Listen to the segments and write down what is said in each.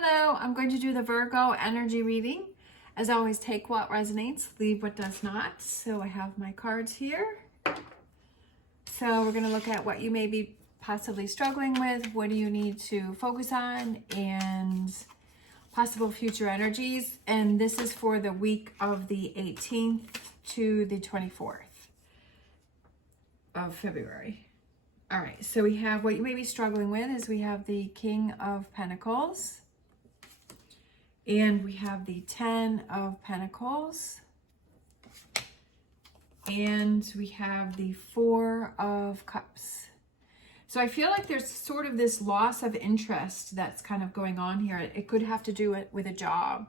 Hello, I'm going to do the Virgo energy reading. As always, take what resonates, leave what does not. So I have my cards here. So we're going to look at what you may be possibly struggling with, what do you need to focus on, and possible future energies. And this is for the week of the 18th to the 24th of February. All right, so we have what you may be struggling with is we have the King of Pentacles. And we have the 10 of Pentacles. And we have the 4 of Cups. So I feel like there's sort of this loss of interest that's kind of going on here. It could have to do with a job.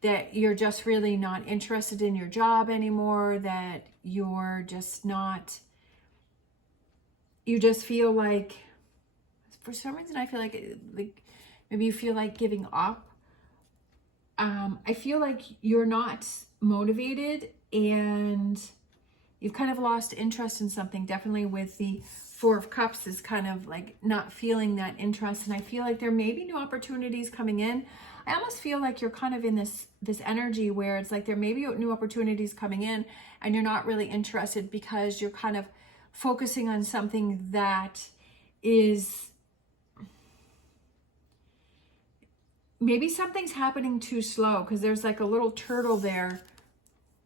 That you're just really not interested in your job anymore. That you're just not... You just feel like... For some reason I feel like maybe you feel like giving up. I feel like you're not motivated and you've kind of lost interest in something. Definitely with the 4 of Cups is kind of like not feeling that interest. And I feel like there may be new opportunities coming in. I almost feel like you're kind of in this energy where it's like there may be new opportunities coming in and you're not really interested because you're kind of focusing on something that is... Maybe something's happening too slow because there's like a little turtle there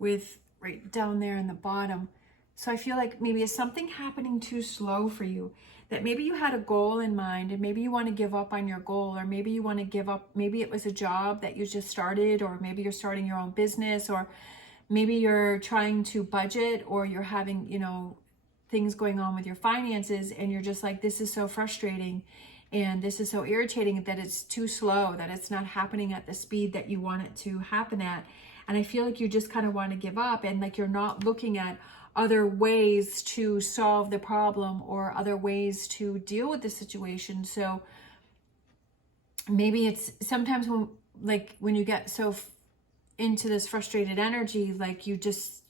with right down there in the bottom. So I feel like maybe it's something happening too slow for you, that maybe you had a goal in mind and maybe you want to give up on your goal, or maybe you want to give up. Maybe it was a job that you just started, or maybe you're starting your own business, or maybe you're trying to budget, or you're having, you know, things going on with your finances and you're just like, this is so frustrating. And this is so irritating that it's too slow, that it's not happening at the speed that you want it to happen at. And I feel like you just kind of want to give up, and like you're not looking at other ways to solve the problem or other ways to deal with the situation. So maybe it's sometimes when you get so into this frustrated energy, like you're just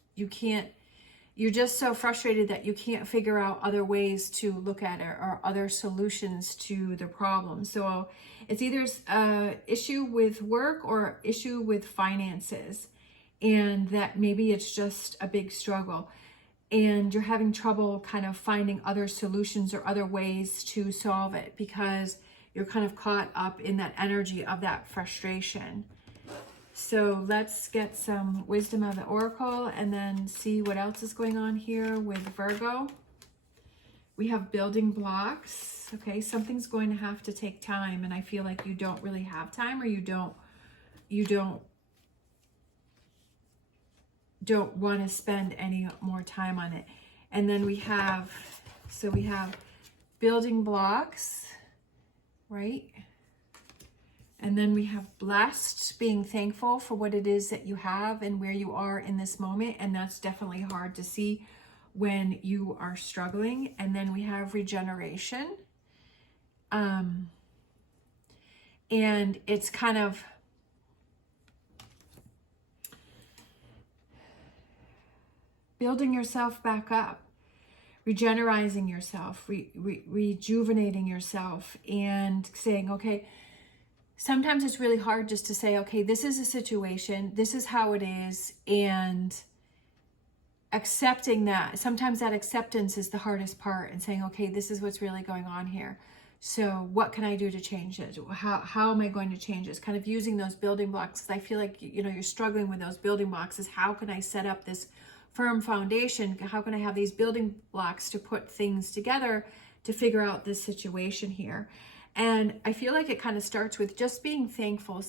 so frustrated that you can't figure out other ways to look at it or other solutions to the problem. So it's either an issue with work or issue with finances, and that maybe it's just a big struggle and you're having trouble kind of finding other solutions or other ways to solve it because you're kind of caught up in that energy of that frustration. So let's get some wisdom of the Oracle and then see what else is going on here with Virgo. We have building blocks. Okay, something's going to have to take time, and I feel like you don't really have time, or you don't want to spend any more time on it. And then we have building blocks, right? And then we have blessed, being thankful for what it is that you have and where you are in this moment. And that's definitely hard to see when you are struggling. And then we have regeneration. And it's kind of building yourself back up, regenerating yourself, rejuvenating yourself, and saying, okay, sometimes it's really hard just to say, okay, this is a situation, this is how it is, and accepting that. Sometimes that acceptance is the hardest part, and saying, okay, this is what's really going on here. So what can I do to change it? How am I going to change this? Kind of using those building blocks, because I feel like, you know, you're struggling with those building blocks, is how can I set up this firm foundation? How can I have these building blocks to put things together to figure out this situation here? And I feel like it kind of starts with just being thankful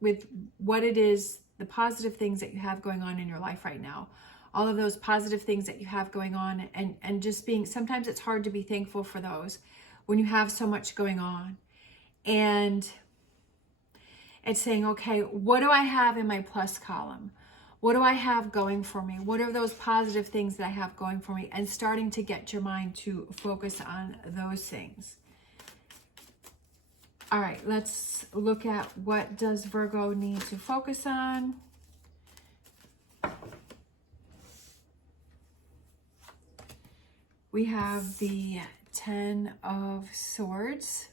with what it is, the positive things that you have going on in your life right now. All of those positive things that you have going on, and just being, sometimes it's hard to be thankful for those when you have so much going on. And it's saying, okay, what do I have in my plus column? What do I have going for me? What are those positive things that I have going for me? And starting to get your mind to focus on those things. All right, let's look at what does Virgo need to focus on. We have the 10 of Swords.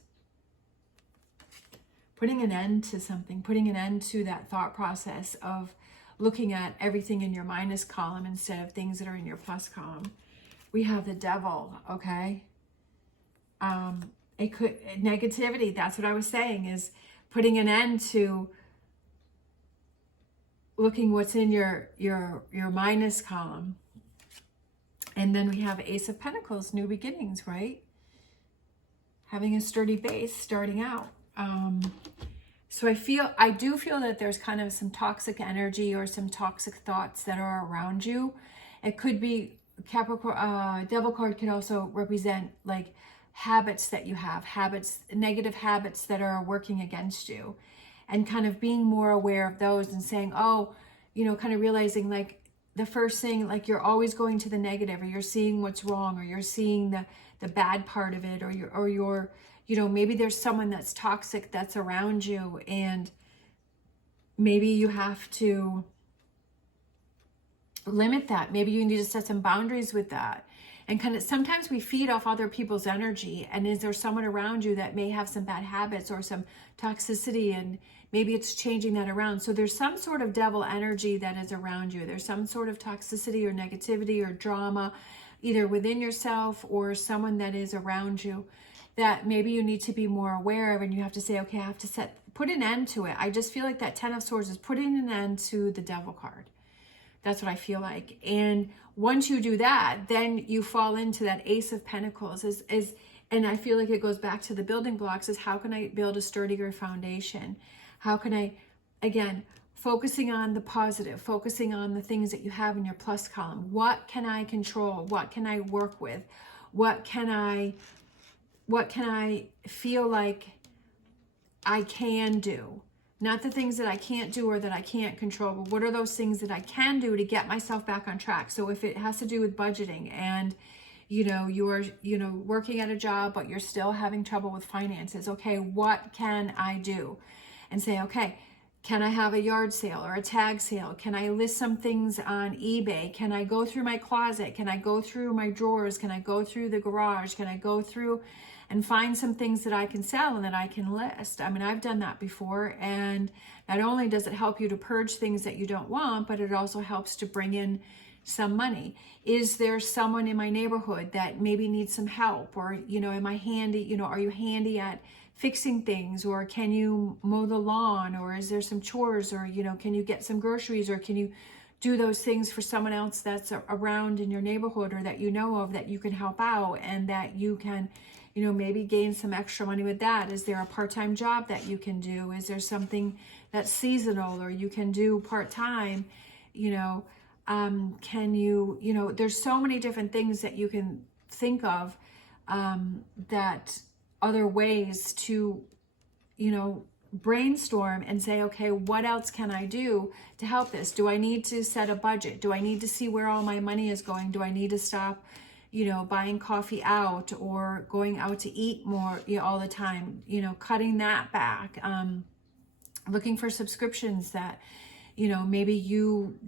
putting an end to something, putting an end to that thought process of looking at everything in your minus column instead of things that are in your plus column. We have the devil, okay? It could, negativity, that's what I was saying, is putting an end to looking what's in your minus column. And then we have Ace of Pentacles, new beginnings, right? Having a sturdy base starting out. So I do feel that there's kind of some toxic energy or some toxic thoughts that are around you. It could be Capricorn, devil card could also represent like habits that you have, negative habits that are working against you, and kind of being more aware of those and saying, oh, you know, kind of realizing like the first thing, like you're always going to the negative, or you're seeing what's wrong, or you're seeing the bad part of it, or you're you know, maybe there's someone that's toxic that's around you, and maybe you have to limit that. Maybe you need to set some boundaries with that. And kind of sometimes we feed off other people's energy, and is there someone around you that may have some bad habits or some toxicity, and maybe it's changing that around. So there's some sort of devil energy that is around you. There's some sort of toxicity or negativity or drama, either within yourself or someone that is around you, that maybe you need to be more aware of, and you have to say, okay, I have to put an end to it. I just feel like that Ten of Swords is putting an end to the devil card. That's what I feel like. And once you do that, then you fall into that Ace of Pentacles. And I feel like it goes back to the building blocks, is how can I build a sturdier foundation? How can I, again, focusing on the positive, focusing on the things that you have in your plus column. What can I control? What can I work with? What can I feel like I can do? Not the things that I can't do or that I can't control, but what are those things that I can do to get myself back on track? So if it has to do with budgeting, and you know, you're working at a job, but you're still having trouble with finances, okay, what can I do? And say, okay, can I have a yard sale or a tag sale? Can I list some things on eBay? Can I go through my closet? Can I go through my drawers? Can I go through the garage? Can I go through and find some things that I can sell and that I can list? I mean, I've done that before, and not only does it help you to purge things that you don't want, but it also helps to bring in some money. Is there someone in my neighborhood that maybe needs some help? Or, you know, am I handy? You know, are you handy at fixing things? Or can you mow the lawn? Or is there some chores? Or, you know, can you get some groceries? Or can you do those things for someone else that's around in your neighborhood, or that you know of, that you can help out, and that you can, you know, maybe gain some extra money with that? Is there a part-time job that you can do? Is there something that's seasonal, or you can do part-time? You know, can you, you know, there's so many different things that you can think of, that other ways to, you know, brainstorm and say, okay, what else can I do to help this? Do I need to set a budget? Do I need to see where all my money is going? Do I need to stop, you know, buying coffee out, or going out to eat more, you know, all the time, you know, cutting that back, looking for subscriptions that, you know, maybe you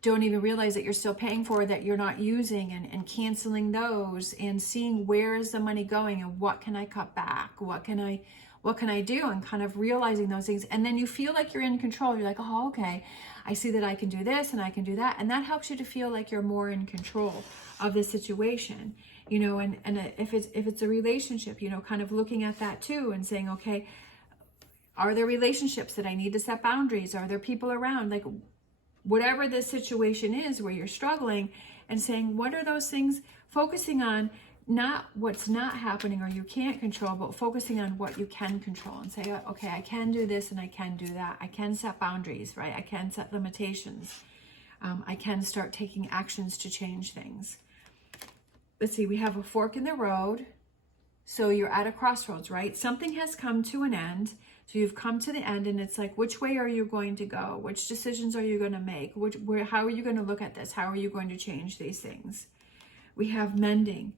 don't even realize that you're still paying for, that you're not using, and canceling those, and seeing where is the money going, and what can I cut back? What can I do? And kind of realizing those things. And then you feel like you're in control. You're like, oh, okay, I see that I can do this and I can do that. And that helps you to feel like you're more in control of the situation, you know. And if it's a relationship, you know, kind of looking at that too, and saying, okay, are there relationships that I need to set boundaries? Are there people around? Like, whatever the situation is where you're struggling, and saying, what are those things? Focusing on not what's not happening or you can't control, but focusing on what you can control, and say, okay, I can do this and I can do that. I can set boundaries, right? I can set limitations. I can start taking actions to change things. Let's see, we have a fork in the road. So you're at a crossroads, right? Something has come to an end. So you've come to the end, and it's like, which way are you going to go? Which decisions are you going to make? How are you going to look at this? How are you going to change these things? We have mending.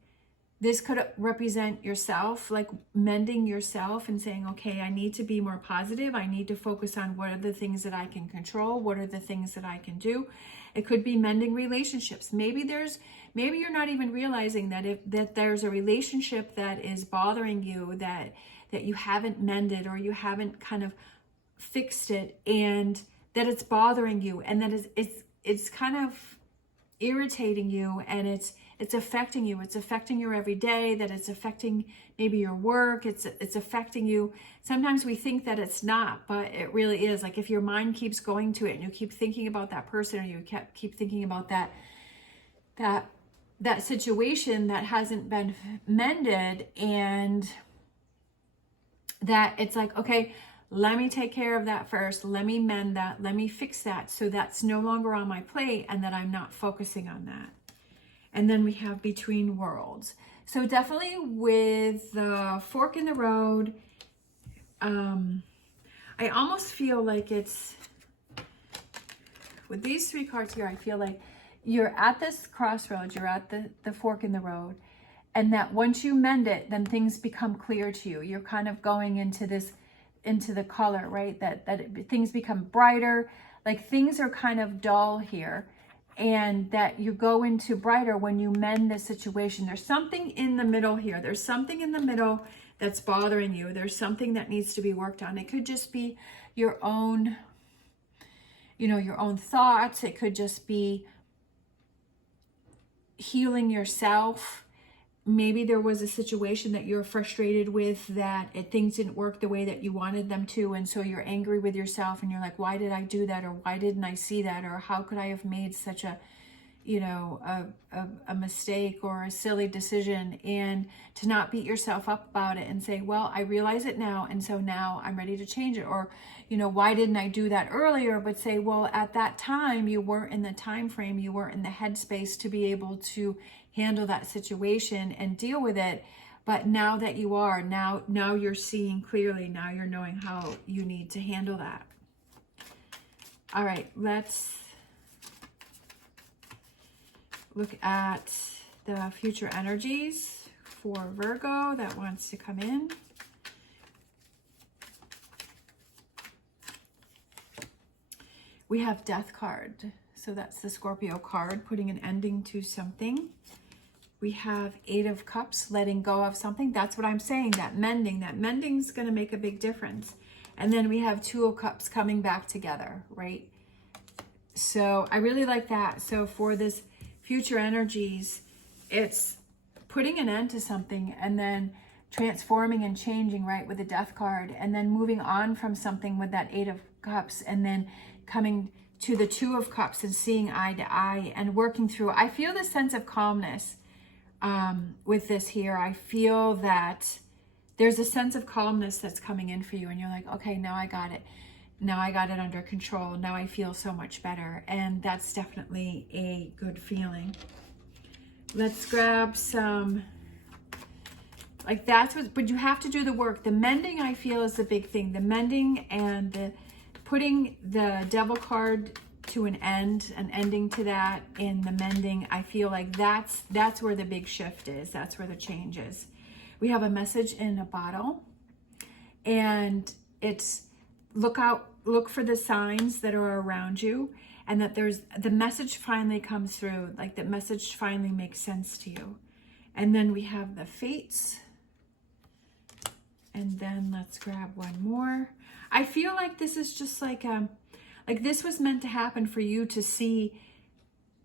This could represent yourself, like mending yourself and saying, okay, I need to be more positive. I need to focus on what are the things that I can control. What are the things that I can do? It could be mending relationships. Maybe you're not even realizing that that there's a relationship that is bothering you, that that you haven't mended, or you haven't kind of fixed it, and that it's bothering you, and that it's kind of irritating you, and it's affecting you. It's affecting your everyday, that it's affecting maybe your work. It's affecting you. Sometimes we think that it's not, but it really is. Like if your mind keeps going to it and you keep thinking about that person, or you keep thinking about that situation that hasn't been mended, and that it's like, okay, let me take care of that first. Let me mend that. Let me fix that, so that's no longer on my plate, and that I'm not focusing on that. And then we have between worlds. So definitely with the fork in the road, I almost feel like it's, with these three cards here, I feel like you're at this crossroads, you're at the fork in the road, and that once you mend it, then things become clear to you. You're kind of going into the color, right? Things become brighter, like things are kind of dull here, and that you go into brighter when you mend the situation. There's something in the middle here. There's something in the middle that's bothering you. There's something that needs to be worked on. It could just be your own, your own thoughts. It could just be healing yourself. Maybe there was a situation that you're frustrated with, that things didn't work the way that you wanted them to, and so you're angry with yourself, and you're like, why did I do that? Or why didn't I see that? Or how could I have made such a mistake or a silly decision? And to not beat yourself up about it and say, well, I realize it now, and so now I'm ready to change it. Or, why didn't I do that earlier? But say, well, at that time you weren't in the time frame, you weren't in the headspace to be able to handle that situation and deal with it. But now that you are, now you're seeing clearly. Now you're knowing how you need to handle that. All right, let's look at the future energies for Virgo that wants to come in. We have Death card. So that's the Scorpio card, putting an ending to something. We have Eight of Cups, letting go of something. That's what I'm saying, that mending's going to make a big difference. And then we have Two of Cups coming back together, right? So I really like that. So for this future energies, it's putting an end to something and then transforming and changing, right, with the Death card, and then moving on from something with that Eight of Cups, and then coming to the Two of Cups and seeing eye to eye and working through. I feel the sense of calmness with this here. I feel that there's a sense of calmness that's coming in for you, and you're like, okay, now I got it. Now I got it under control. Now I feel so much better. And that's definitely a good feeling. Let's grab some, like that's what, but you have to do the work. The mending, I feel, is the big thing. The mending and the putting the Devil card to an end, an ending to that in the mending. I feel like that's where the big shift is. That's where the change is. We have a message in a bottle, and it's look for the signs that are around you, and that the message finally comes through, like the message finally makes sense to you. And then we have the Fates, and then let's grab one more. I feel like this is just like this was meant to happen for you to see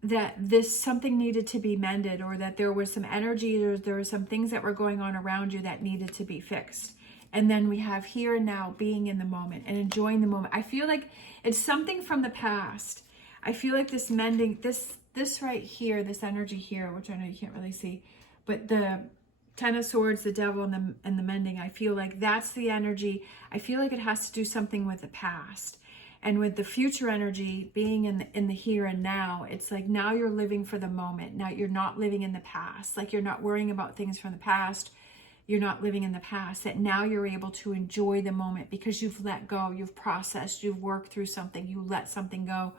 that something needed to be mended, or that there was some energy, or there were some things that were going on around you that needed to be fixed. And then we have here and now, being in the moment and enjoying the moment. I feel like it's something from the past. I feel like this mending, this right here, this energy here, which I know you can't really see, but the Ten of Swords, the Devil, and the mending, I feel like that's the energy. I feel like it has to do something with the past. And with the future energy being in the here and now, it's like now you're living for the moment. Now you're not living in the past. Like you're not worrying about things from the past. You're not living in the past. That now you're able to enjoy the moment because you've let go, you've processed, you've worked through something, you let something go.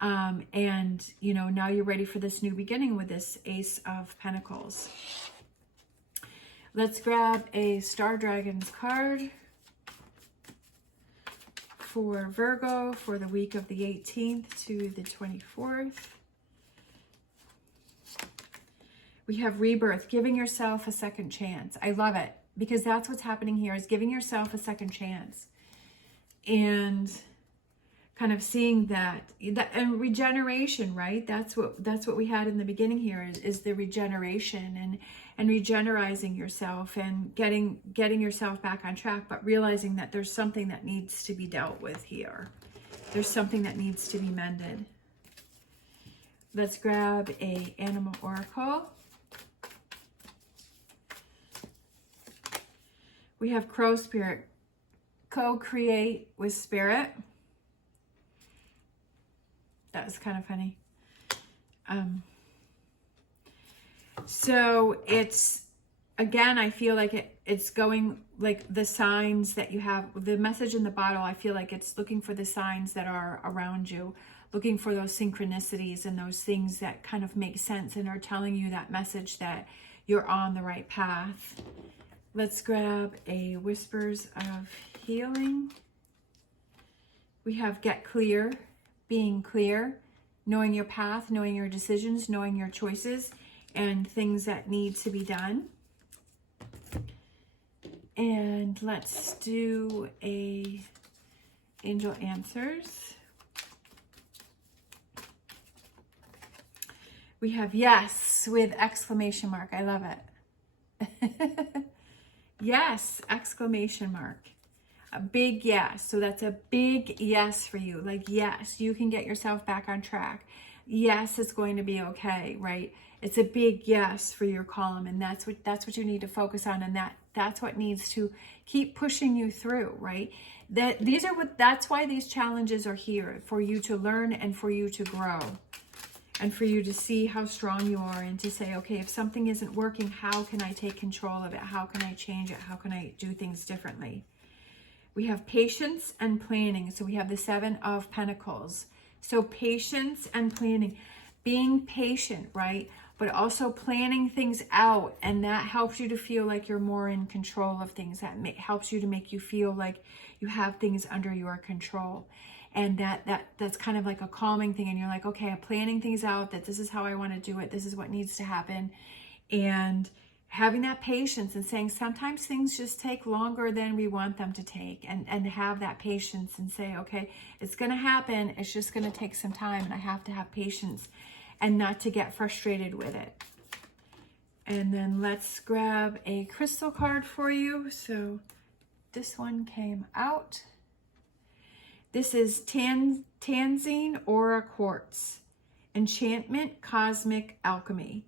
And now you're ready for this new beginning with this Ace of Pentacles. Let's grab a Star Dragons card for Virgo for the week of the 18th to the 24th. We have Rebirth, giving yourself a second chance. I love it. because that's what's happening here, is giving yourself a second chance and kind of seeing that and regeneration, right? That's what we had in the beginning here, is the regeneration and regenerizing yourself and getting yourself back on track, but realizing that there's something that needs to be dealt with here. There's something that needs to be mended. Let's grab a animal oracle. We have Crow Spirit. Co-create with Spirit. That was kind of funny. So it's, again, I feel like it's going, like the signs that you have, the message in the bottle, I feel like it's looking for the signs that are around you, looking for those synchronicities and those things that kind of make sense and are telling you that message that you're on the right path. Let's grab a Whispers of Healing. We have Get Clear, being clear, knowing your path, knowing your decisions, knowing your choices, and things that need to be done. And let's do a Angel Answers. We have Yes with exclamation mark. I love it. Yes, exclamation mark. A big yes. So that's a big yes for you. Like, yes, you can get yourself back on track. Yes, it's going to be okay, right? It's a big yes for your column, and that's what you need to focus on, and that's what needs to keep pushing you through, right? That's why these challenges are here, for you to learn and for you to grow and for you to see how strong you are, and to say, okay, if something isn't working, how can I take control of it? How can I change it? How can I do things differently? We have patience and planning. So we have the Seven of Pentacles. So patience and planning, being patient, right? But also planning things out. And that helps you to feel like you're more in control of things. That helps you to make you feel like you have things under your control. And that's kind of like a calming thing. And you're like, okay, I'm planning things out, that this is how I want to do it. This is what needs to happen. And having that patience and saying sometimes things just take longer than we want them to take, and have that patience and say, okay, it's going to happen. It's just going to take some time, and I have to have patience and not to get frustrated with it. And then let's grab a crystal card for you. So this one came out. This is Tanzine Aura Quartz. Enchantment, Cosmic Alchemy.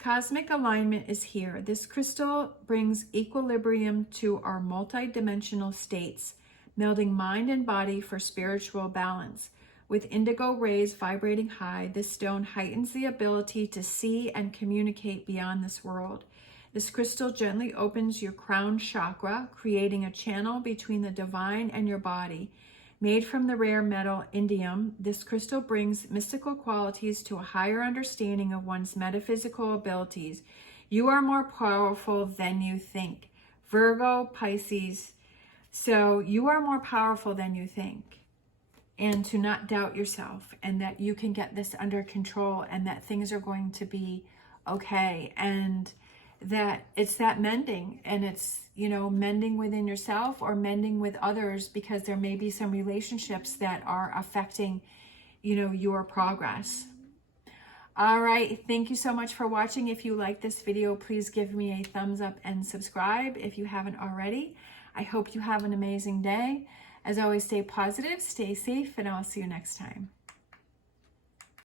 Cosmic alignment is here. This crystal brings equilibrium to our multi-dimensional states, melding mind and body for spiritual balance. With indigo rays vibrating high, this stone heightens the ability to see and communicate beyond this world. This crystal gently opens your crown chakra, creating a channel between the divine and your body. Made from the rare metal indium, this crystal brings mystical qualities to a higher understanding of one's metaphysical abilities. You are more powerful than you think. Virgo, Pisces. So you are more powerful than you think. And to not doubt yourself, and that you can get this under control, and that things are going to be okay. And that it's that mending, and it's, you know, mending within yourself or mending with others, because there may be some relationships that are affecting, you know, your progress. All right, thank you so much for watching. If you like this video, please give me a thumbs up and subscribe if you haven't already. I hope you have an amazing day. As always, stay positive, stay safe, and I'll see you next time.